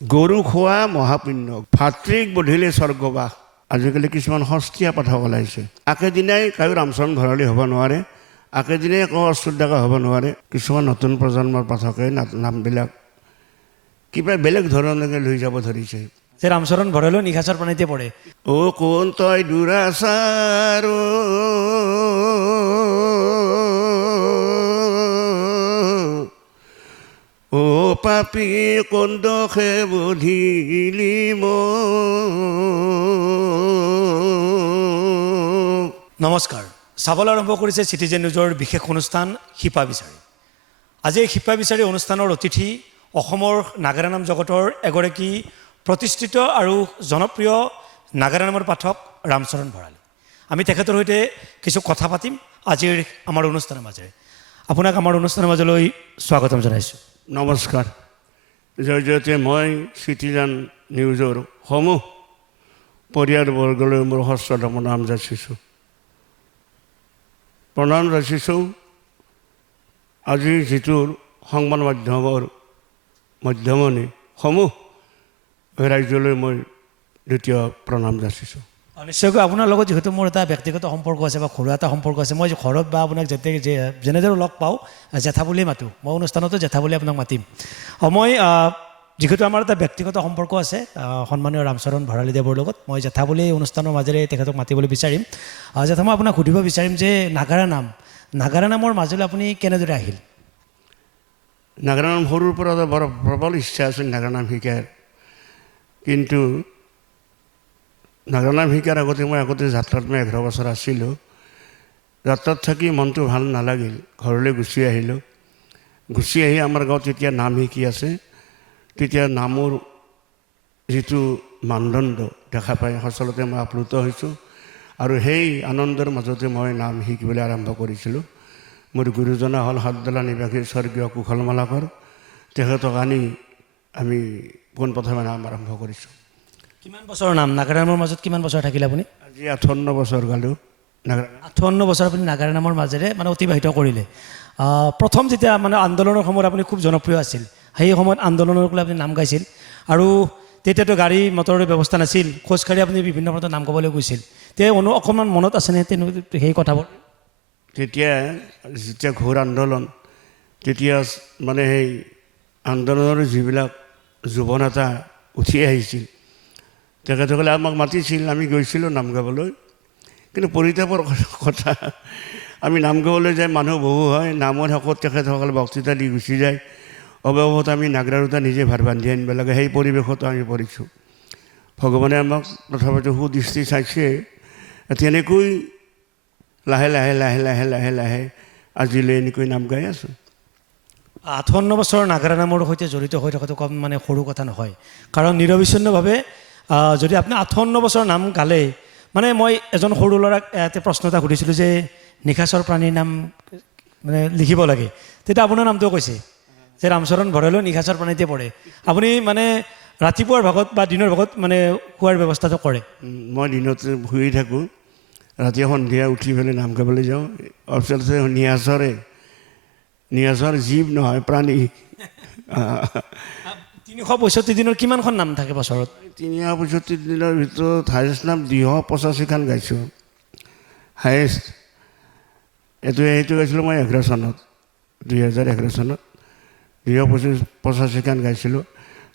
গৰু খোৱা মহাপুণ্য, ভাতৃক বধিলে স্বৰ্গবাস। আজিকালি কিছুমান সস্তীয়া পাঠক ওলাইছে। একেদিনাই কায়ো ৰামচৰণ ভৰালী হ'ব নোৱাৰে, একেদিনাই একো অশ্ৰুদ্ধাকা হ'ব নোৱাৰে। কিছুমান নতুন প্ৰজন্মৰ পাঠকে নামবিলাক কিবা বেলেগ ধৰণে লৈ যাব ধৰিছে। যে ৰামচৰণ ভৰালীও নিশাচৰ পানীতে পৰে। অ কোন তই দুৰাচাৰ, অ পাপী কোন দোষে বধিলি মোক। নমস্কাৰ, চাবলৈ আৰম্ভ কৰিছে চিটিজেন নিউজৰ বিশেষ অনুষ্ঠান শিপা বিচাৰি। আজি এই শিপা বিচাৰি অনুষ্ঠানৰ অতিথি অসমৰ নাগাৰা নাম জগতৰ এগৰাকী প্ৰতিষ্ঠিত আৰু জনপ্ৰিয় নাগাৰা নামৰ পাঠক ৰামচৰণ ভৰালী। আমি তেখেতৰ সৈতে কিছু কথা পাতিম আজিৰ আমাৰ অনুষ্ঠানৰ মাজেৰে। আপোনাক আমাৰ অনুষ্ঠানৰ মাজলৈ স্বাগতম জনাইছোঁ। নমস্কাৰ। জয়তে মই চিটিজেন নিউজৰ সমূহ পৰিয়ালবৰ্গলৈ মোৰ সশ্ৰদ্ধ প্ৰণাম যাচিছোঁ। প্ৰণাম যাচিছোঁ আজিৰ যিটো সংবাদ মাধ্যমৰ মধ্যমণি সমূহ ৰাইজলৈ মই দ্বিতীয় প্ৰণাম যাচিছোঁ। নিশ্চয়কৈ আপোনাৰ লগত যিহেতু মোৰ এটা ব্যক্তিগত সম্পৰ্ক আছে বা ঘৰুৱা এটা সম্পৰ্ক আছে, মই ঘৰত বা আপোনাক যেনেদৰে লগ পাওঁ জেঠা বুলিয়ে মাতোঁ। মই অনুষ্ঠানতো জেঠা বুলি আপোনাক মাতিম। মই যিহেতু আমাৰ এটা ব্যক্তিগত সম্পৰ্ক আছে সন্মানীয় ৰামচৰণ ভৰালীদেৱৰ লগত, মই জেঠা বুলি অনুষ্ঠানৰ মাজেৰে তেখেতক মাতিবলৈ বিচাৰিম। জেঠা, মই আপোনাক সুধিব বিচাৰিম যে নাগাৰা নামৰ মাজলৈ আপুনি কেনেদৰে আহিল? নাগাৰা নাম সৰুৰ পৰা বৰ প্ৰবল ইচ্ছা আছিল নাগাৰা নাম শিকাৰ, কিন্তু নাগাৰা নাম শিকাৰ আগতে মই যাত্ৰাত 11 বছৰ আছিলোঁ। যাত্ৰাত থাকি মনটো ভাল নালাগিল, ঘৰলৈ গুচি আহিলোঁ। গুচি আহি আমাৰ গাঁৱত তেতিয়া নাম শিকি আছে, তেতিয়া নামৰ যিটো মানদণ্ড দেখা পাই সচলতে মই আপ্লুত হৈছোঁ আৰু সেই আনন্দৰ মাজতে মই নাম শিকিবলৈ আৰম্ভ কৰিছিলোঁ। মোৰ গুৰুজনা হ'ল হাতদলা নিবাসী স্বৰ্গীয় কুশল মালাকৰ, তেখেতক আনি আমি পোনপ্ৰথমে নাম আৰম্ভ কৰিছোঁ। কিমান বছৰৰ নাম নাগাৰা নামৰ মাজত কিমান বছৰ থাকিলে আপুনি? আজি 58 বছৰ গালোঁ। 58 বছৰ আপুনি নাগাৰা নামৰ মাজেৰে অতিবাহিত কৰিলে। প্ৰথম যেতিয়া আন্দোলনৰ সময়ত আপুনি খুব জনপ্ৰিয় আছিল, সেই সময়ত আন্দোলনৰ লৈ আপুনি নাম গাইছিল আৰু তেতিয়াতো গাড়ী মটৰৰ ব্যৱস্থা নাছিল, খোজকাঢ়ি আপুনি বিভিন্ন প্ৰান্তত নাম গাবলৈ গৈছিল। তেতিয়া অকণমান মনত আছেনে সেই কথাবোৰ? যেতিয়া ঘোৰ আন্দোলন, তেতিয়া সেই আন্দোলনৰ যিবিলাক যুৱ নেতা উঠি আহিছিল, তেখেতসকলে আমাক মাতিছিল, আমি গৈছিলোঁ নাম গাবলৈ। কিন্তু পৰিতাপৰ কথা, আমি নাম গাবলৈ যাই মানুহ বহু হয়, নামৰ শেষত তেখেতসকলে বক্তৃতা দি গুচি যায়। অৱশেষত আমি নাগাৰা নিজে ভাৰ বান্ধি আনিব লাগে, সেই পৰিৱেশতো আমি পৰিছোঁ। ভগৱানে আমাক তথাপিতো সুদৃষ্টি চাইছে। তেনেকৈ লাহে লাহে লাহে লাহে লাহে লাহে আজিলৈ এনেকৈ নাম গাই আছোঁ। 58 বছৰ নাগাৰা নামৰ সৈতে জড়িত হৈ থকাটো কম সৰু কথা নহয়, কাৰণ নিৰবিচ্ছিন্নভাৱে যদি আপুনি 58 বছৰ নাম গালে, মই এজন সৰু ল'ৰাক এটা প্ৰশ্ন এটা সুধিছিলোঁ যে নিশাচৰ প্ৰাণীৰ নাম লিখিব লাগে, তেতিয়া আপোনাৰ নামটোও কৈছে যে ৰামচৰণ ভৰালীও নিশাচৰ প্ৰাণীতে পৰে। আপুনি ৰাতিপুৱাৰ ভাগত বা দিনৰ ভাগত খোৱাৰ ব্যৱস্থাটো কৰে? মই দিনত শুই থাকোঁ, ৰাতি সন্ধিয়া উঠি পেলাই নাম গাবলৈ যাওঁ। আচলতে নিশাচৰ জীৱ নহয়, প্ৰাণী। 365 দিনৰ কিমানখন নাম থাকে বছৰত? 365 দিনৰ ভিতৰত হায়েষ্ট নাম 285খন গাইছোঁ, হায়েষ্ট। সেইটো গাইছিলোঁ মই 11 চনত, 2011 চনত 285খন গাইছিলোঁ।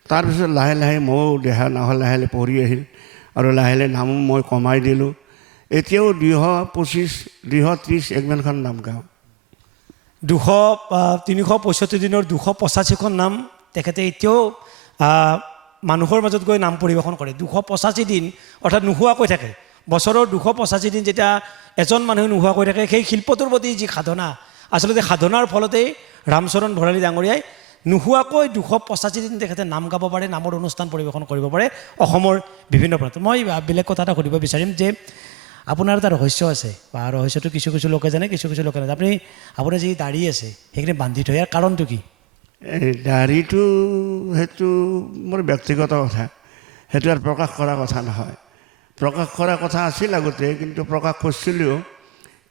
তাৰপিছত লাহে লাহে ময়ো দেহা নহ'ল, লাহে লাহে পঢ়ি আহিল আৰু লাহে লাহে নামো মই কমাই দিলোঁ। এতিয়াও 225, 230 একমানখন নাম গাওঁ। 365 দিনৰ 285খন নাম তেখেতে এতিয়াও মানুহৰ মাজত গৈ নাম পৰিৱেশন কৰে। 285 দিন অৰ্থাৎ নোহোৱাকৈ থাকে। বছৰৰ 285 দিন যেতিয়া এজন মানুহে নোহোৱাকৈ থাকে, সেই শিল্পটোৰ প্ৰতি যি সাধনা, আচলতে সাধনাৰ ফলতেই ৰামচৰণ ভৰালী ডাঙৰীয়াই নোহোৱাকৈ 285 দিন তেখেতে নাম গাব পাৰে, নামৰ অনুষ্ঠান পৰিৱেশন কৰিব পাৰে অসমৰ বিভিন্ন প্ৰান্তত। মই বেলেগ কথা এটা সুধিব বিচাৰিম যে আপোনাৰ এটা ৰহস্য আছে, বা ৰহস্যটো কিছু লোকে জানে, কিছু লোকে নাজানে। আপোনাৰ যি দাঢ়ি আছে সেইখিনি বান্ধি থয়, ইয়াৰ কাৰণটো কি? দাঢ়িটো সেইটো মোৰ ব্যক্তিগত কথা, সেইটো আৰু প্ৰকাশ কৰা কথা নহয়। প্ৰকাশ কৰা কথা আছিল আগতে, কিন্তু প্ৰকাশ কৰিছিলোঁ।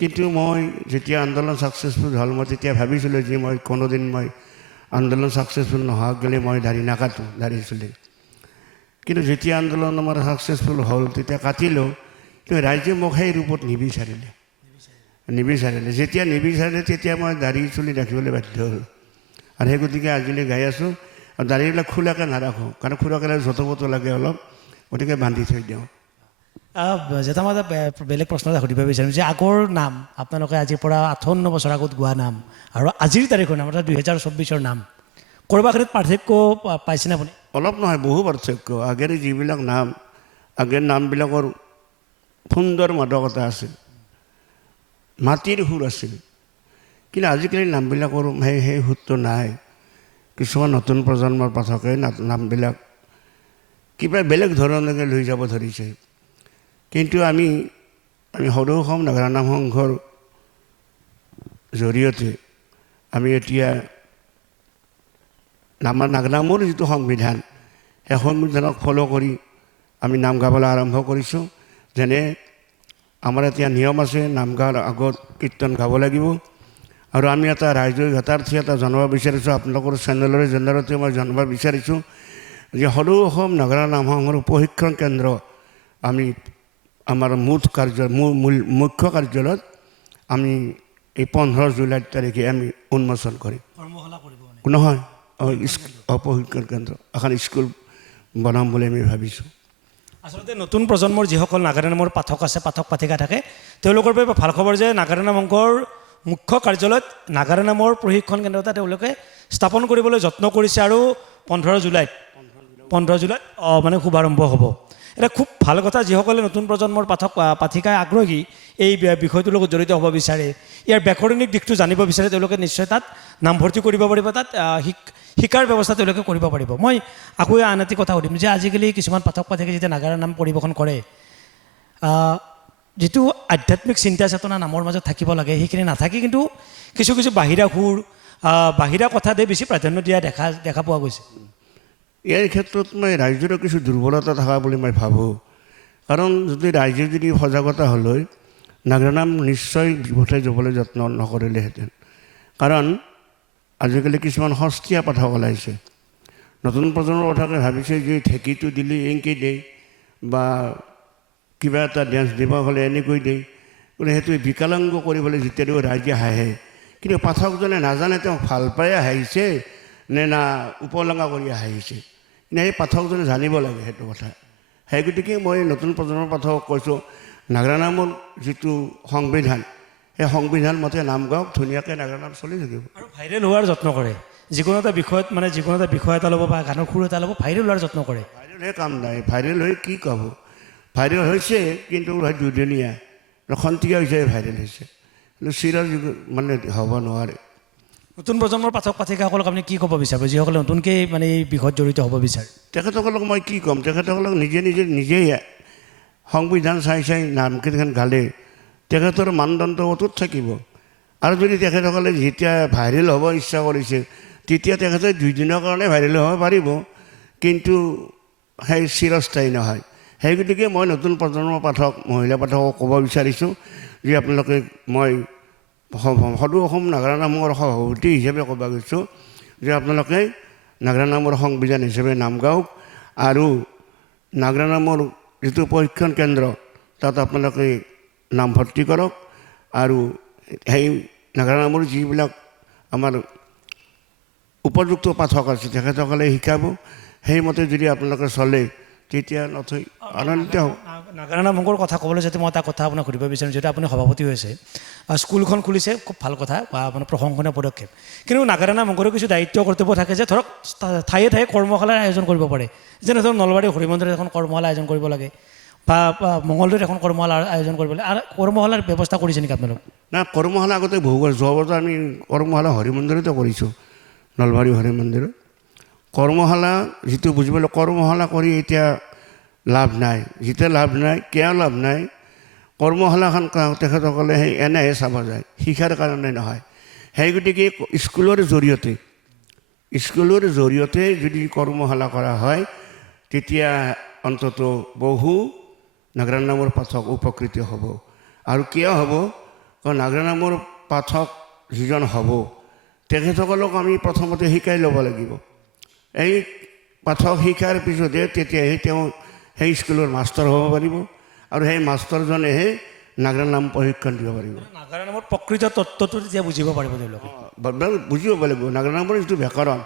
কিন্তু মই যেতিয়া আন্দোলন ছাকচেছফুল হ'ল, মই তেতিয়া ভাবিছিলোঁ যে কোনোদিন আন্দোলন ছাকচেছফুল নোহোৱাক গ'লে মই দাঢ়ি নাকাটো, দাঢ়ি চুলি। কিন্তু যেতিয়া আন্দোলন আমাৰ ছাকচেছফুল হ'ল তেতিয়া কাটিলোঁ, কিন্তু ৰাইজে মোক সেই ৰূপত নিবিচাৰিলে। যেতিয়া নিবিচাৰিলে তেতিয়া মই দাড়ি চুলি ৰাখিবলৈ বাধ্য হ'ল। আৰু সেই গতিকে আজিলৈ গাই আছোঁ। আৰু দাড়িবিলাক খোলাকৈ নাৰাখোঁ, কাৰণ খোলাকৈ য'ত প'ত লাগে অলপ, গতিকে বান্ধি থৈ দিওঁ। যেতিয়া মই বেলেগ প্ৰশ্ন এটা সুধিব বিচাৰিম যে আগৰ নাম আপোনালোকে আজিৰ পৰা 58 বছৰ আগত গোৱা নাম আৰু আজিৰ তাৰিখৰ নাম অৰ্থাৎ 2024 নাম ক'ৰবাখিনিত পাৰ্থক্য পাইছেনে আপুনি? অলপ নহয়, বহু পাৰ্থক্য। আগেৰে যিবিলাক নাম, আগৰ নামবিলাকৰ সুন্দৰ মাদকতা আছিল, মাটিৰ সুৰ আছিল। কিন্তু আজিকালি নামবিলাকৰ সেই সুৰটো নাই। কিছুমান নতুন প্ৰজন্মৰ পাঠকে নামবিলাক কিবা বেলেগ ধৰণেৰে লৈ যাব ধৰিছে। কিন্তু আমি সৰু অসম নাগাৰা নাম সংঘৰ জৰিয়তে আমি এতিয়া নামৰ যিটো সংবিধান, সেই সংবিধানক ফ'ল' কৰি আমি নাম গাবলৈ আৰম্ভ কৰিছোঁ। যেনে আমাৰ এতিয়া নিয়ম আছে, নাম গোৱাৰ আগত কীৰ্তন গাব লাগিব। আৰু আমি এটা ৰাইজৰ যথাৰ্থী এটা জনাব বিচাৰিছোঁ, আপোনালোকৰ চেনেলৰ জৰিয়তে মই জনাব বিচাৰিছোঁ যে সৰু অসম নাগাৰা নাম সংঘৰ প্ৰশিক্ষণ কেন্দ্ৰ আমি আমাৰ মুখ্য কাৰ্যালয়ত আমি এই 15 জুলাই তাৰিখে আমি উন্মোচন কৰিম। কৰ্মশালা কৰিব নহয়, প্ৰশিক্ষণ কেন্দ্ৰ এখন স্কুল বনাম বুলি আমি ভাবিছোঁ। আচলতে নতুন প্ৰজন্মৰ যিসকল নাগাৰা নামৰ পাঠক আছে, পাঠক পাঠিকা থাকে, তেওঁলোকৰ বাবে ভাল খবৰ যে নাগাৰা নাম সংঘৰ মুখ্য কাৰ্যালয়ত নাগাৰা নামৰ প্ৰশিক্ষণ কেন্দ্ৰ এটা তেওঁলোকে স্থাপন কৰিবলৈ যত্ন কৰিছে আৰু 15 জুলাইত মানে শুভাৰম্ভ হ'ব। এটা খুব ভাল কথা। যিসকলে নতুন প্ৰজন্মৰ পাঠক পাঠিকাই আগ্ৰহী, এই বিষয়টোৰ লগত জড়িত হ'ব বিচাৰে, ইয়াৰ ব্যাকৰণিক দিশটো জানিব বিচাৰে, তেওঁলোকে নিশ্চয় তাত নামভৰ্তি কৰিব পাৰিব, তাত শিকাৰ ব্যৱস্থা তেওঁলোকে কৰিব পাৰিব। মই আকৌ আন এটি কথা সুধিম যে আজিকালি কিছুমান পাঠক পাঠিকাই যেতিয়া নাগাৰা নাম পৰিৱেশন কৰে, যিটো আধ্যাত্মিক চিন্তা চেতনা নামৰ মাজত থাকিব লাগে সেইখিনি নাথাকি কিন্তু কিছু বাহিৰা সুৰ, বাহিৰা কথাতে বেছি প্ৰাধান্য দিয়া দেখা পোৱা গৈছে। ইয়াৰ ক্ষেত্ৰত মই ৰাইজৰো কিছু দুৰ্বলতা থকা বুলি মই ভাবোঁ। কাৰণ ৰাইজে যদি সজাগতা হ'ল হয়, নাগাৰা নাম নিশ্চয় উঠাই যাবলৈ যত্ন নকৰিলেহেঁতেন। কাৰণ আজিকালি কিছুমান সস্তীয়া পাঠক ওলাইছে। নতুন প্ৰজন্মৰ পাঠকে ভাবিছে যে ঢেঁকীটো দিলে এনেকৈ দিয়ে বা কিবা এটা ডেন্স দিব হ'লে এনেকৈ দিয়ে, গতিকে সেইটো বিকলাংগ কৰিবলৈ যেতিয়া ৰাইজে হাঁহে। কিন্তু পাঠকজনে নাজানে তেওঁ ভাল পাই হাঁহিছে নে না উপলঙা কৰি হাঁহিছে। কিন্তু সেই পাঠকজনে জানিব লাগে সেইটো কথা। সেই গতিকে মই নতুন প্ৰজন্মৰ পাঠকক কৈছোঁ, নাগাৰা নামৰ যিটো সংবিধান, সেই সংবিধান মতে নাম গাওক, ধুনীয়াকৈ নাগাৰা নাম চলি থাকিব। আৰু ভাইৰেল হোৱাৰ যত্ন কৰে, যিকোনো এটা বিষয়ত মানে যিকোনো এটা বিষয় এটা ল'ব বা গানৰ সুৰ এটা ল'ব, ভাইৰেল হোৱাৰ যত্ন কৰে। ভাইৰেলহে কাম নাই, ভাইৰেল হৈ কি ক'ব? ভাইৰেল হৈছে কিন্তু দুদিনীয়া, খন্তেকীয়া হৈছে ভাইৰেল হৈছে, কিন্তু মানে হ'ব নোৱাৰে। নতুন প্ৰজন্মৰ পাঠক পাঠিকাসকলক আপুনি কি ক'ব বিচাৰিব, যিসকলে নতুনকৈ মানে এই বিষয়ত জড়িত হ'ব বিচাৰে? তেখেতসকলক মই কি ক'ম, তেখেতসকলক নিজেই সংবিধান চাই নামকেইখন গালে তেখেতৰ মানদণ্ড অটুট থাকিব। আৰু যদি তেখেতসকলে যেতিয়া ভাইৰেল হ'ব ইচ্ছা কৰিছে, তেতিয়া তেখেতে 2 দিনৰ কাৰণে ভাইৰেল হ'ব পাৰিব, কিন্তু সেই চিৰস্থায়ী নহয়। সেই গতিকে মই নতুন প্ৰজন্মৰ পাঠক, মহিলা পাঠকক ক'ব বিচাৰিছোঁ যে আপোনালোকে, মই সদৌ অসম নাগাৰা নামৰ সভাপতি হিচাপে ক'ব গৈছোঁ যে আপোনালোকে নাগাৰা নামৰ সংবিধান হিচাপে নাম গাওক আৰু নাগাৰা নামৰ যিটো প্ৰশিক্ষণ কেন্দ্ৰ তাত আপোনালোকে নামভৰ্তি কৰক। আৰু সেই নাগাৰা নামৰ যিবিলাক আমাৰ উপযুক্ত পাঠক আছে তেখেতসকলে শিকাব, সেইমতে যদি আপোনালোকে চলে তেতিয়া নথৈ আনন্দিত হ'ব। নাগাৰা নাম সংঘৰ কথা ক'বলৈ যাতে মই এটা কথা আপোনাক সুধিব বিচাৰিম, যিহেতু আপুনি সভাপতি হৈছে, স্কুলখন খুলিছে, খুব ভাল কথা বা মানে প্ৰশংসনীয় পদক্ষেপ। কিন্তু নাগাৰা নাম সংঘৰো কিছু দায়িত্ব কৰ্তব্য থাকে যে ধৰক ঠায়ে ঠায়ে কৰ্মশালাৰ আয়োজন কৰিব পাৰে। যেনে ধৰক নলবাৰী হৰি মন্দিৰত এখন কৰ্মশালা আয়োজন কৰিব লাগে বা মঙলদৈত এখন কৰ্মশালাৰ আয়োজন কৰিব লাগে। আৰু কৰ্মশালাৰ ব্যৱস্থা কৰিছে নেকি আপোনালোক? নাই, কৰ্মশালা আগতে বহু যোৱা বছৰ আমি কৰ্মশালা হৰি মন্দিৰতে কৰিছোঁ, নলবাৰী হৰি মন্দিৰত। কৰ্মশালা যিটো বুজিবলৈ, কৰ্মশালা কৰি এতিয়া লাভ নাই। যেতিয়া লাভ নাই, কিয় লাভ নাই? কৰ্মশালাখন তেখেতসকলে এনেহে চাব যায়, শিক্ষাৰ কাৰণে নহয়। সেই গতিকে স্কুলৰ জৰিয়তে যদি কৰ্মশালা কৰা হয় তেতিয়া অন্তত বহু নাগাৰা নামৰ পাঠক উপকৃত হ'ব। আৰু কিয় হ'ব? কাৰণ নাগাৰা নামৰ পাঠক যিজন হ'ব তেখেতসকলক আমি প্ৰথমতে শিকাই ল'ব লাগিব। এই পাঠক শিকাৰ পিছতহে তেতিয়াহে তেওঁ সেই স্কুলৰ মাষ্টৰ হ'ব পাৰিব আৰু সেই মাষ্টৰজনেহে নাগাৰা নাম প্ৰশিক্ষণ দিব পাৰিব। নাগাৰা নামৰ প্ৰকৃত তত্ত্বটো তেতিয়া বুজিব পাৰিব তেওঁলোকে। বুজিব লাগিব নাগাৰা নামৰ যিটো ব্যাকৰণ,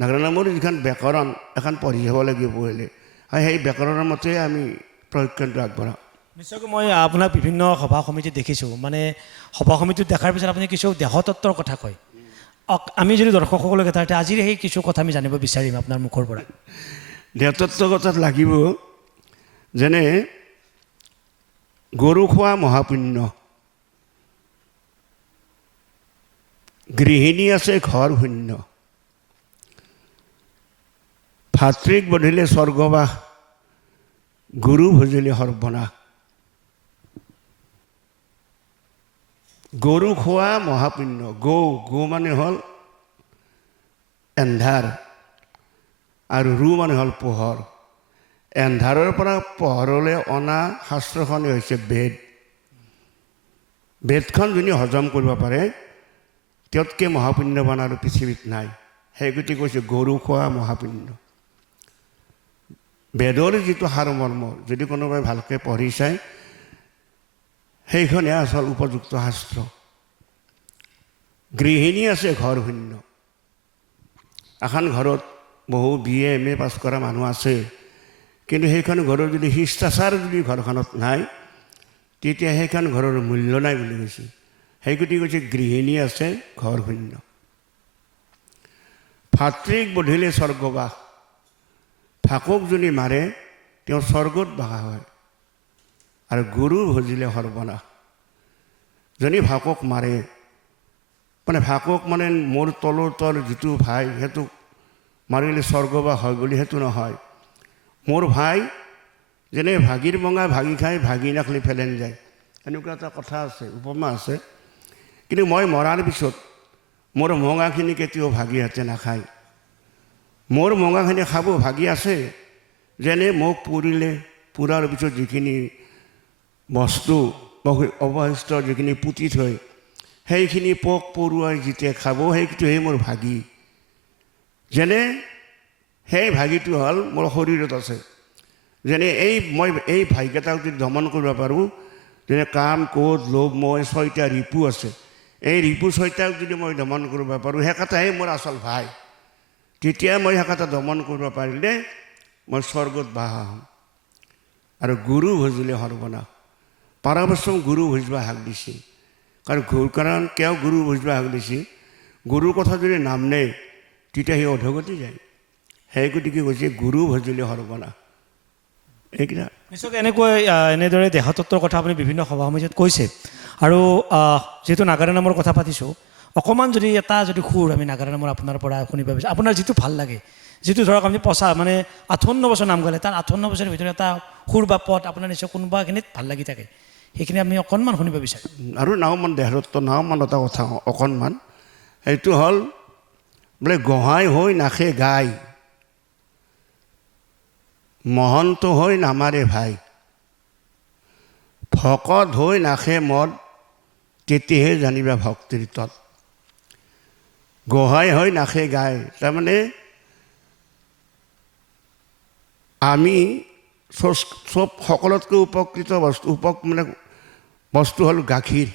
নাগাৰা নামৰ যিখন ব্যাকৰণ এখন পঢ়ি যাব লাগিব পঢ়িলে, আৰু সেই ব্যাকৰণৰ মতে আমি প্ৰশিক্ষণটো আগবঢ়াওঁ। নিশ্চয়কৈ মই আপোনাক বিভিন্ন সভা সমিতিত দেখিছোঁ, মানে সভা সমিতিত দেখাৰ পিছত আপুনি কিছু দেহতত্বৰ কথা কয়। আমি যদি দৰ্শকসকলক এটা আজিৰ সেই কিছু কথা আমি জানিব বিচাৰিম আপোনাৰ মুখৰ পৰা। দেহতত্ব কথাত লাগিব, যেনে গৰু খোৱা মহাপুণ্য, গৃহিণী আছে ঘৰ শূন্য, ভাতৃক বধিলে স্বৰ্গবাস, গুৰু ভজিলে সৰ্বনাশ। গৰু খোৱা মহাপুণ্য, গৌ মানে হ'ল এন্ধাৰ আৰু ৰু মানে হ'ল পোহৰ। এন্ধাৰৰ পৰা পোহৰলৈ অনা শাস্ত্ৰখনেই হৈছে বেদ। বেদখন যোনে হজম কৰিব পাৰে তেওঁতকৈ মহাপুণ্যৱান আৰু পৃথিৱীত নাই। সেই গতিকে কৈছে গৰু খোৱা মহাপুণ্য। বেদৰ যিটো সাৰমৰ্ম যদি কোনোবাই ভালকৈ পঢ়ি চায়, সেইখনে আচল উপযুক্ত শাস্ত্ৰ। গৃহিণী আছে ঘৰ শূন্য। এখন ঘৰত বহু BA MA পাছ কৰা মানুহ আছে, কিন্তু সেইখন ঘৰৰ যদি শিষ্টাচাৰ যদি ঘৰখনত নাই, তেতিয়া সেইখন ঘৰৰ মূল্য নাই বুলি কৈছে। সেই গতিকে কৈছে গৃহিণী আছে ঘৰ শূন্য। ভাতৃক বধিলে স্বৰ্গবাস, ভাকক যদি মাৰে তেওঁ স্বৰ্গত বাস হয়। আৰু গুৰু ভজিলে সৰ্বনাশ। যদি ভাকক মাৰে, মানে ভাকক মানে মোৰ তলৰ যিটো ভাই সেইটো মাৰিলে স্বৰ্গবাস হয় বুলি সেইটো নহয়। মোৰ ভাই যেনে ভাগিৰ মঙা ভাগি খাই ভাগি নাখলি ফেলেন যায়, এনেকুৱা এটা কথা আছে, উপমা আছে। কিন্তু মই মৰাৰ পিছত মোৰ মঙাখিনি কেতিয়াও ভাগিহঁতে নাখায়। মোৰ মঙাখিনি খাব ভাগি আছে, যেনে মোক পুৰিলে, পুৰাৰ পিছত যিখিনি বস্তু অৱশিষ্ট যিখিনি পুতি থয়, সেইখিনি পোক পৰুৱাই যেতিয়া খাব সেইটোহে মোৰ ভাগি। যেনে সেই ভাগিটো হ'ল মোৰ শৰীৰত আছে। যেনে মই এই ভাইকেইটাক যদি দমন কৰিব পাৰোঁ, যেনে কাম, ক্ৰোধ, লোভ, মোহ, 6টা ৰিপু আছে, এই ৰিপু 6টাক যদি মই দমন কৰিব পাৰোঁ, সেইকেইটাহে মোৰ আচল ভাই। তেতিয়া মই সেইকেইটা দমন কৰিব পাৰিলে মই স্বৰ্গত বাস হ'ম। আৰু গুৰু ভজিলে সৰ্বনাশ। পাৰবশ্ৰম গুৰু ভজিব হাক দিছে। কাৰণ কিয় গুৰু ভজিব হাক দিছে? গুৰুৰ কথা যদি নাম নেয় তেতিয়া সি অধগতি যায়। সেই গতিকে কৈছে গুৰু ভজিলে সৰ্বনাশ। এইকেইটা নিশ্চয়কৈ এনেদৰে দেহতত্বৰ কথা আপুনি বিভিন্ন সভা সমিতিত কৈছে। আৰু যিহেতু নাগাৰা নামৰ কথা পাতিছোঁ, অকণমান যদি সুৰ আমি নাগাৰা নামৰ আপোনাৰ পৰা শুনিব বিচাৰোঁ, আপোনাৰ যিটো ভাল লাগে, যিটো ধৰক আপুনি 58 বছৰ নাম গালে, তাৰ 58 বছৰৰ ভিতৰত এটা সুৰ বা পদ আপোনাৰ নিশ্চয় কোনোবাখিনিত ভাল লাগি থাকে, সেইখিনি আমি অকণমান শুনিব বিচাৰোঁ। আৰু নাওমান দেহতত্ব নাওমান এটা কথা অকণমান, সেইটো হ'ল বোলে গোহাঁই হৈ নাখে গাই, মহন্ত হৈ নামাৰে ভাই, ভকত হৈ নাখে মদ, তেতিয়াহে জানিবা ভক্তিৰ তত। গোহাঁই হৈ নাখে গাই, তাৰমানে আমি সকলোতকৈ উপকৃত বস্তু হ'ল গাখীৰ।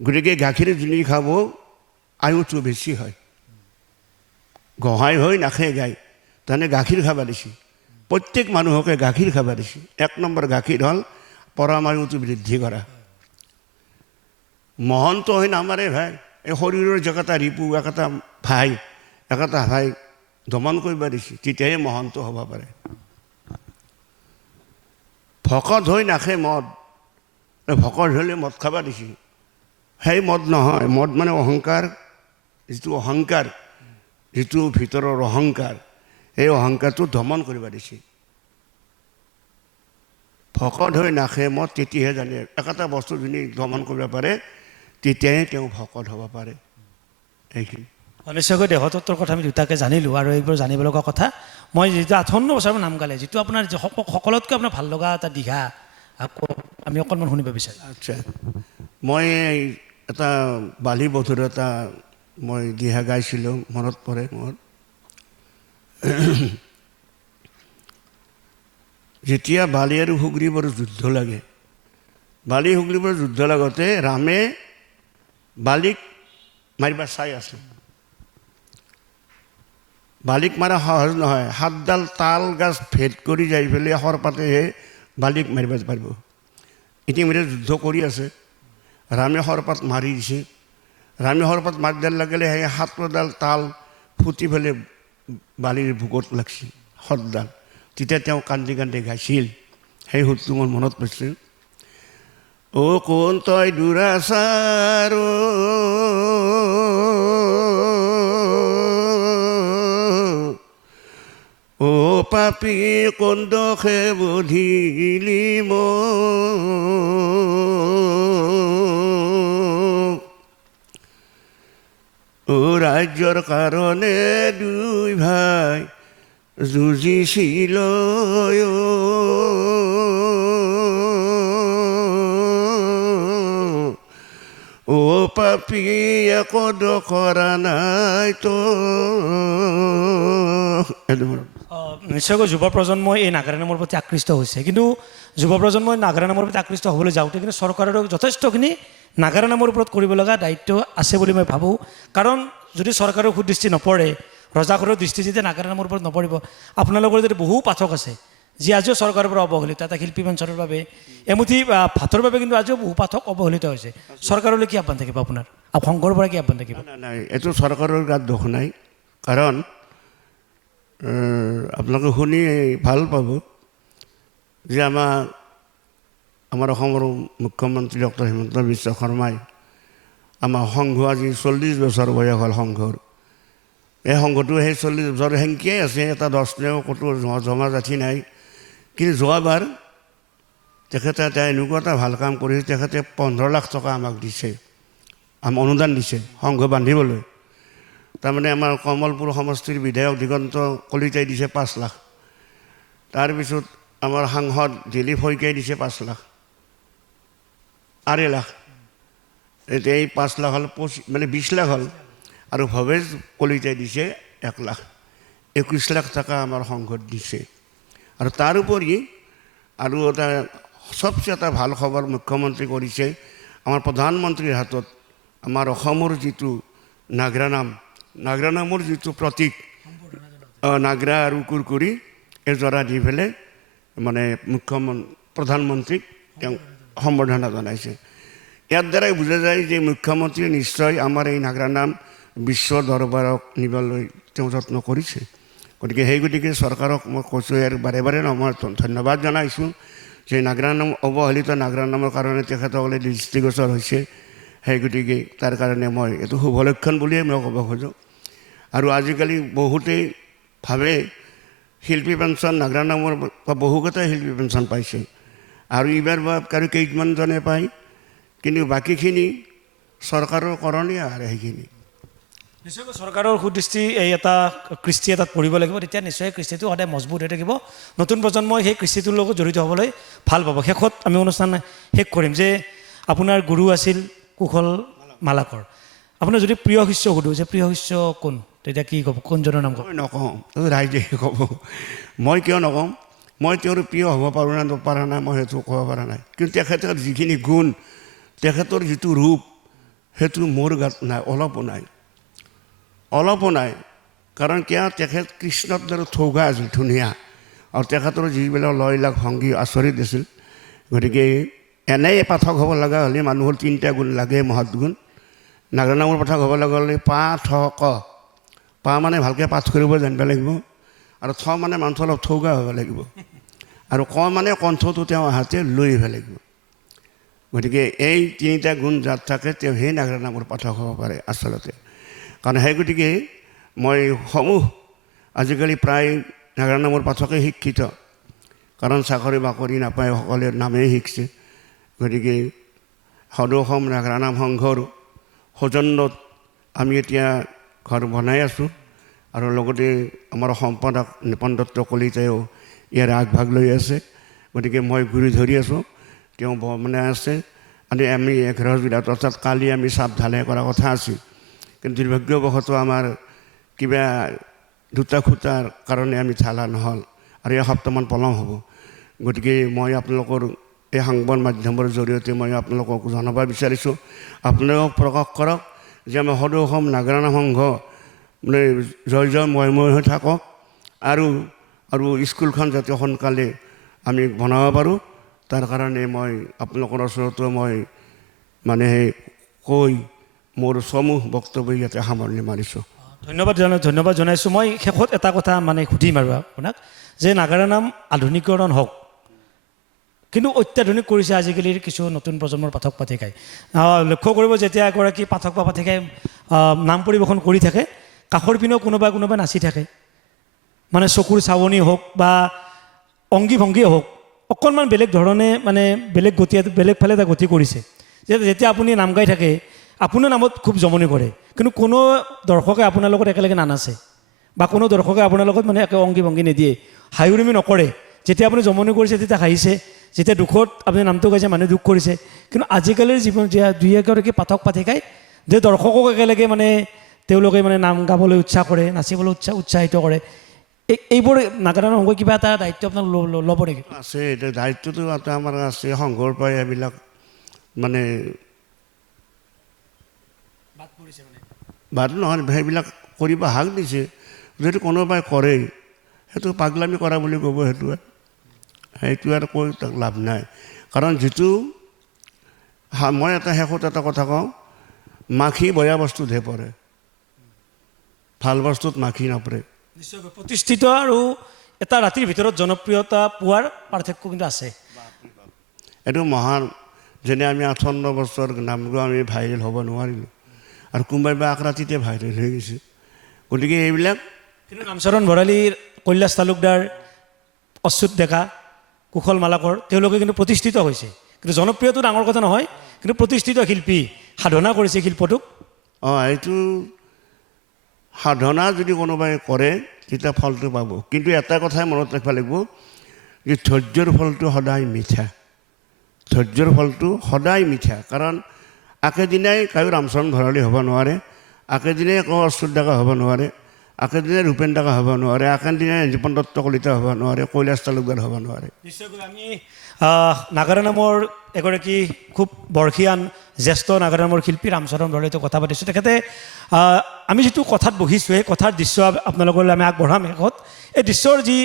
গতিকে গাখীৰ যোনে খাব আয়ুটো বেছি হয়। গোহাঁই হৈ নাখে গাই, তাৰমানে গাখীৰ খাব দিছে। প্ৰত্যেক মানুহকে গাখীৰ খাব দিছে। 1 নম্বৰ গাখীৰ হ'ল পৰমায়ুটো বৃদ্ধি কৰা। মহন্ত হৈ নামাৰে ভাই, এই শৰীৰৰ যেকেটা ৰিপু একেটা ভাই দমন কৰিব দিছে, তেতিয়াহে মহন্ত হ'ব পাৰে। ভকত হৈ নাখে মদ, ভকত হ'লে মদ খাব দিছে। সেই মদ নহয়, মদ মানে অহংকাৰ, যিটো ভিতৰৰ অহংকাৰ, এই অহংকাৰটো দমন কৰিব দিছে। ভকত হৈ নাখে মদ, তেতিয়াহে জানে একেটা বস্তু যদি দমন কৰিব পাৰে তেতিয়াহে তেওঁ ভকত হ'ব পাৰে। এইখিনি নিশ্চয়কৈ দেহতত্বৰ কথা আমি দুটাকে জানিলোঁ, আৰু এইবোৰ জানিব লগা কথা। মই যিটো 58 বছৰৰ নাম গালে, যিটো আপোনাৰ সকলোতকৈ আপোনাৰ ভাল লগা এটা দিঘা আমি অকণমান শুনিব বিচাৰোঁ। আচ্ছা, মই এটা বালি বধুৰ এটা মই দিহা গাইছিলোঁ, মনত পৰে মোৰ। যেতিয়া বালি আৰু সুগ্ৰীৱৰ যুদ্ধ লাগে, বালি সুগ্ৰীৱৰ যুদ্ধ লাগতে ৰামে বালিক মাৰিব চাই আছে। বালিক মাৰা সহজ নহয়, 7ডাল তাল গাছ ভেদ কৰি যাই পেলাই সৰপাতেহে বালিক মাৰিব পাৰিব। ইতিমধ্যে যুদ্ধ কৰি আছে, ৰামে সৰপাত মাৰি দিছে। ৰামে সৰপাত মাৰি দিয়াৰ লগে লগে সেই 7ডাল তাল ফুটি পেলাই বালিৰ বুকুত লাগছে 7ডাল। তেতিয়া তেওঁ কান্দি কান্দি গাইছিল, সেই সুৰটো মোৰ মনত পৰিছিল। অ' কোন তই দুৰাচাৰ অ' পাপী কোন দোষে বুধিলি মোক, অ' ৰাজ্যৰ কাৰণে দুই ভাই যুঁজিছিল অ' পাপী একো দোষ কৰা নাই তো। নিশ্চয়কৈ যুৱ প্ৰজন্মই এই নাগাৰা নামৰ প্ৰতি আকৃষ্ট হৈছে, কিন্তু যুৱ প্ৰজন্মই নাগাৰা নামৰ প্ৰতি আকৃষ্ট হ'বলৈ যাওঁতে কিন্তু চৰকাৰৰ যথেষ্টখিনি নাগাৰা নামৰ ওপৰত কৰিব লগা দায়িত্ব আছে বুলি মই ভাবোঁ। কাৰণ যদি চৰকাৰৰ সুদৃষ্টি নপৰে, ৰজাঘৰৰ দৃষ্টি যেতিয়া নাগাৰা নামৰ ওপৰত নপৰিব, আপোনালোকৰ যদি বহু পাঠক আছে যি আজিও চৰকাৰৰ পৰা অৱহেলিত, এটা শিল্পী পেঞ্চনৰ বাবে, এমুঠি ভাতৰ বাবে কিন্তু আজিও বহু পাঠক অৱহেলিত হৈছে। চৰকাৰলৈ কি আহ্বান থাকিব আপোনাৰ, সংঘৰ পৰা কি আহ্বান থাকিব? নাই, এইটো চৰকাৰৰ গাত দোষ নাই। কাৰণ আপোনালোকে শুনি ভাল পাব যে আমাৰ অসমৰ মুখ্যমন্ত্ৰী ডক্টৰ হিমন্ত বিশ্ব শৰ্মাই আমাৰ সংঘ আজি 40 বছৰ বয়স হ'ল সংঘৰ। এই সংঘটো সেই 40 বছৰ সেংকিয়াই আছে, এটা দশনেও ক'তো জমা জাঠি নাই। কিন্তু যোৱাবাৰ তেখেতে এটা এনেকুৱা এটা ভাল কাম কৰিছে, তেখেতে 15 লাখ টকা আমাক দিছে, অনুদান দিছে সংঘ বান্ধিবলৈ। তাৰমানে আমাৰ কমলপুৰ সমষ্টিৰ বিধায়ক দিগন্ত কলিতাই দিছে 5 লাখ, তাৰপিছত আমাৰ সাংসদ দিলীপ শইকীয়াই দিছে 5 লাখ, 2.5 লাখ। এতিয়া এই 5 লাখ হ'ল 20 লাখ হ'ল, আৰু ভৱেশ কলিতাই দিছে 1 লাখ, 21 লাখ টকা আমাৰ সংঘত দিছে। আৰু তাৰোপৰি আৰু এটা সবচে এটা ভাল খবৰ মুখ্যমন্ত্ৰী কৰিছে, আমাৰ প্ৰধানমন্ত্ৰীৰ হাতত আমাৰ অসমৰ যিটো নাগৰা নামৰ যিটো প্ৰতীক, নাগৰা আৰু কুৰকুৰি এজোৰা দি পেলাই মানে প্ৰধানমন্ত্ৰীক তেওঁ সম্বৰ্ধনা জনাইছে। ইয়াৰ দ্বাৰাই বুজা যায় যে মুখ্যমন্ত্ৰীয়ে নিশ্চয় আমাৰ এই নাগৰা নাম বিশ্ব দৰবাৰক নিবলৈ তেওঁ যত্ন কৰিছে। গতিকে সেই গতিকে চৰকাৰক মই কৈছোঁ, আৰু বাৰে বাৰে মই ধন্যবাদ জনাইছোঁ যে নাগৰা নাম অৱহেলিত নাগৰা নামৰ কাৰণে তেখেতসকলে দৃষ্টিগোচৰ হৈছে। সেই গতিকে তাৰ কাৰণে মই এইটো শুভ লক্ষণ বুলিয়ে মই ক'ব খোজোঁ। আৰু আজিকালি বহুতেই ভাবে শিল্পী পেঞ্চন নাগৰা নামৰ বহুকেইটাই শিল্পী পেঞ্চন পাইছে, আৰু এইবাৰ বা আৰু কেইজনমানজনে পায়, কিন্তু বাকীখিনি চৰকাৰৰ কৰণীয় আৰু সেইখিনি। নিশ্চয়কৈ চৰকাৰৰ সুদৃষ্টি এই এটা কৃষ্টি এটাত পৰিব লাগিব, তেতিয়া নিশ্চয় কৃষ্টিটো সদায় মজবুত হৈ থাকিব, নতুন প্ৰজন্মই সেই কৃষ্টিটোৰ লগত জড়িত হ'বলৈ ভাল পাব। শেষত আমি অনুষ্ঠান শেষ কৰিম যে আপোনাৰ গুৰু আছিল কুশল মালাকৰ। আপোনাৰ যদি প্ৰিয় শিষ্য সুধোঁ যে প্ৰিয় শিষ্য কোন, তেতিয়া কি ক'ব, কোনজনৰ নাম ক'ব? মই নকওঁ, ৰাইজে ক'ব। মই কিয় নকওঁ, মই তেওঁৰ প্ৰিয় হ'ব পাৰোঁ নে নপাৰা নাই মই সেইটো ক'ব পৰা নাই, কিন্তু তেখেতৰ যিখিনি গুণ, তেখেতৰ যিটো ৰূপ, সেইটো মোৰ গাত নাই, অলপো নাই। কাৰণ কিয়, তেখেত কৃষ্ণৰ দৰে ঠৌগা আছিল, ধুনীয়া, আৰু তেখেতৰ যিবিলাক লয়লাস ভংগী আচৰিত আছিল। গতিকে এনেই পাঠক হ'ব লগা হ'লে মানুহৰ 3টা গুণ লাগে, মহৎ গুণ। নাগৰা নামৰ পাঠক হ'ব লগা হ'লে পাঠক, পা মানে ভালকৈ পাঠ কৰিব জানিব লাগিব, আৰু থ মানে মানুহটো অলপ ঠৌগা হ'ব লাগিব, আৰু ক মানে কণ্ঠটো তেওঁ হাতে লৈ আহিব লাগিব। গতিকে এই 3টা গুণ যাত থাকে তেওঁ সেই নাগৰা নামৰ পাঠক হ'ব পাৰে আচলতে। কাৰণ সেই গতিকে মই সমূহ আজিকালি প্ৰায় নাগৰা নামৰ পাঠকে শিক্ষিত, কাৰণ চাকৰি বাকৰি নাপায়, সকলোৱে নামেই শিকিছে। গতিকে সদৌ অসম নাগৰা নাম সংঘৰ সৌজন্যত আমি এতিয়া ঘৰ বনাই আছোঁ, আৰু লগতে আমাৰ সম্পাদক নিপন দত্ত কলিতাইও ইয়াৰ আগভাগ লৈ আছে। গতিকে মই গুৰি ধৰি আছোঁ, তেওঁ বনাই আছে। আমি 11 জুলাইত অৰ্থাৎ কালি আমি চাপ ঢালাই কৰা কথা আছিল, কিন্তু দুৰ্ভাগ্যবশতঃ আমাৰ কিবা দুটা খুটাৰ কাৰণে আমি ঠালা নহ'ল আৰু এসপ্তাহমান পলম হ'ব। গতিকে মই আপোনালোকৰ এই সংবাদ মাধ্যমৰ জৰিয়তে মই আপোনালোকক জনাব বিচাৰিছোঁ, আপোনালোকক প্ৰকাশ কৰক যে আমাৰ সদৌ অসম নাগাৰা সংঘ মানে জয় ময় হৈ থাকক আৰু স্কুলখন যাতে সোনকালে আমি বনাব পাৰোঁ, তাৰ কাৰণে মই আপোনালোকৰ ওচৰতো মই মানে কৈ মোৰ সমূহ বক্তব্য ইয়াতে সামৰণি মাৰিছোঁ। ধন্যবাদ জনাইছোঁ। মই শেষত এটা কথা মানে সুধিম আৰু আপোনাক যে নাগাৰা নাম আধুনিকৰণ হওক, কিন্তু অত্যাধুনিক কৰিছে আজিকালিৰ কিছু নতুন প্ৰজন্মৰ পাঠক পাঠিকাই। লক্ষ্য কৰিব যেতিয়া এগৰাকী পাঠক বা পাঠিকাই নাম পৰিৱেশন কৰি থাকে, কাষৰ পিনেও কোনোবা নাচি থাকে, মানে চকুৰ চাৱনি হওক বা অংগী ভংগীয়ে হওক অকণমান বেলেগ ধৰণে মানে বেলেগ ফালে এটা গতি কৰিছে। যেতিয়া আপুনি নাম গাই থাকে আপোনাৰ নামত খুব জমনি কৰে, কিন্তু কোনো দৰ্শকে আপোনাৰ লগত একেলগে নানাচে বা কোনো দৰ্শকে আপোনাৰ লগত মানে একে অংগী ভংগী নিদিয়ে, হাঁহিউৰিমি নকৰে। যেতিয়া আপুনি জমনি কৰিছে তেতিয়া হাঁহিছে, যেতিয়া দুখত আপুনি নামটো গাইছে মানুহে দুখ কৰিছে। কিন্তু আজিকালিৰ জীৱন দুই এগৰাকী পাঠক পাঠিকাই যে দৰ্শকক একেলগে মানে তেওঁলোকে মানে নাম গাবলৈ উৎসাহ কৰে, নাচিবলৈ উৎসাহিত কৰে, এইবোৰ নাগাৰা সংঘই কিবা এটা দায়িত্ব আপোনাক ল'ব নেকি? আছে, এতিয়া দায়িত্বটো এটা আমাৰ আছে সংঘৰ পৰাই এইবিলাক মানে বাদ নহয়, সেইবিলাক কৰিব হাক দিছে। যদি কোনোবাই কৰে সেইটো পাগলামি কৰা বুলি ক'ব, সেইটো আৰু কৈ তাক লাভ নাই। কাৰণ যিটো মই শেষত এটা কথা কওঁ, মাখি বেয়া বস্তুতহে পৰে, ভাল বস্তুত মাখি নপৰে। নিশ্চয়কৈ প্ৰতিষ্ঠিত আৰু এটা ৰাতিৰ ভিতৰত জনপ্ৰিয়তা পোৱাৰ পাৰ্থক্য কিন্তু আছে। এইটো মহান, যেনে আমি 58 বছৰ নাম গোৱা আমি ভাইৰেল হ'ব নোৱাৰিলোঁ, আৰু কোনোবাই বা এক ৰাতিতে ভাইৰেল হৈ গৈছে। গতিকে এইবিলাক কিন্তু ৰামচৰণ ভঁৰালীৰ, কৈলাশ তালুকদাৰ, অচ্যুত ডেকা, কুশল মালাকৰ তেওঁলোকে কিন্তু প্ৰতিষ্ঠিত হৈছে। কিন্তু জনপ্ৰিয়টো ডাঙৰ কথা নহয়, কিন্তু প্ৰতিষ্ঠিত শিল্পী, সাধনা কৰিছে শিল্পটোক। এইটো সাধনা যদি কোনোবাই কৰে তেতিয়া ফলটো পাব। কিন্তু এটা কথাই মনত ৰাখিব লাগিব যে ধৈৰ্যৰ ফলটো সদায় মিঠা, ধৈৰ্যৰ ফলটো সদায় মিঠা। কাৰণ একেদিনাই কায়ো ৰামচৰণ ভঁৰালী হ'ব নোৱাৰে, একেদিনাই কায়ো অচ্যুত ডেকা হ'ব নোৱাৰে, একেদিনাই ৰূপেন ডেকা হ'ব নোৱাৰে, একেদিনাই নিপন দত্ত কলিতা হ'ব নোৱাৰে, কৈলাশ তালুকদাৰ হ'ব নোৱাৰে। নিশ্চয়কৈ আমি নাগাৰা নামৰ এগৰাকী খুব বৰ্ষীয়ান জ্যেষ্ঠ নাগাৰা নামৰ শিল্পী ৰামচৰণ ভঁৰালীতো কথা পাতিছোঁ। তেখেতে আমি যিটো কথাত বহিছোঁ এই কথাৰ দৃশ্য আপোনালোকলৈ আমি আগবঢ়াম শেষত। এই দৃশ্যৰ যি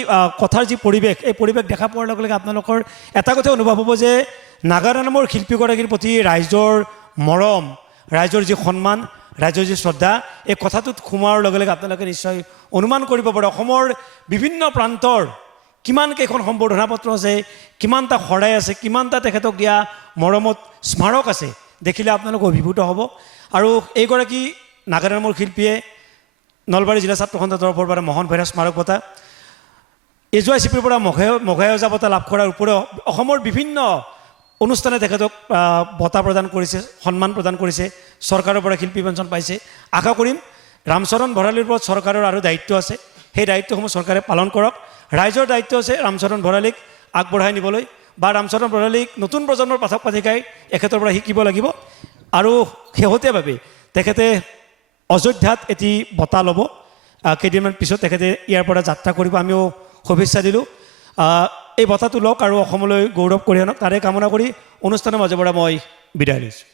কথাৰ যি পৰিৱেশ, এই পৰিৱেশ দেখা পোৱাৰ লগে লগে আপোনালোকৰ এটা কথা অনুভৱ হ'ব যে নাগাৰা নামৰ শিল্পীগৰাকীৰ প্ৰতি ৰাইজৰ মৰম, ৰাইজৰ যি সন্মান, ৰাইজৰ যি শ্ৰদ্ধা, এই কথাটোত সোমোৱাৰ লগে লগে আপোনালোকে নিশ্চয় অনুমান কৰিব পাৰে অসমৰ বিভিন্ন প্ৰান্তৰ কিমান কেইখন সম্বৰ্ধনা পত্ৰ আছে, কিমানটা শৰাই আছে, কিমানটা তেখেতক দিয়া মৰমত স্মাৰক আছে, দেখিলে আপোনালোক অভিভূত হ'ব। আৰু এইগৰাকী নাগাৰা নামৰ শিল্পীয়ে নলবাৰী জিলা ছাত্ৰ সন্থাৰ তৰফৰ পৰা মোহন ভৈৰা স্মাৰক বঁটা, AJICPৰ পৰা মঘাই বঁটা লাভ কৰাৰ উপৰিও অসমৰ বিভিন্ন অনুষ্ঠানে তেখেতক বঁটা প্ৰদান কৰিছে, সন্মান প্ৰদান কৰিছে, চৰকাৰৰ পৰা শিল্পী পেঞ্চন পাইছে। আশা কৰিম ৰামচৰণ ভঁৰালীৰ ওপৰত চৰকাৰৰ আৰু দায়িত্ব আছে, সেই দায়িত্বসমূহ চৰকাৰে পালন কৰক। ৰাইজৰ দায়িত্ব আছে ৰামচৰণ ভঁৰালীক আগবঢ়াই নিবলৈ, বা ৰামচৰণ ভঁৰালীক নতুন প্ৰজন্মৰ পাঠক পাঠিকাই এখেতৰ পৰা শিকিব লাগিব। আৰু শেহতীয়াভাৱে তেখেতে অযোধ্যাত এটি বঁটা ল'ব, কেইদিনমান পিছত তেখেতে ইয়াৰ পৰা যাত্ৰা কৰিব, আমিও শুভেচ্ছা দিলোঁ। এই বঁটাটো লওক আৰু অসমলৈ গৌৰৱ কৰি আনক, তাৰে কামনা কৰি অনুষ্ঠানৰ মাজৰ পৰা মই বিদায় লৈছোঁ।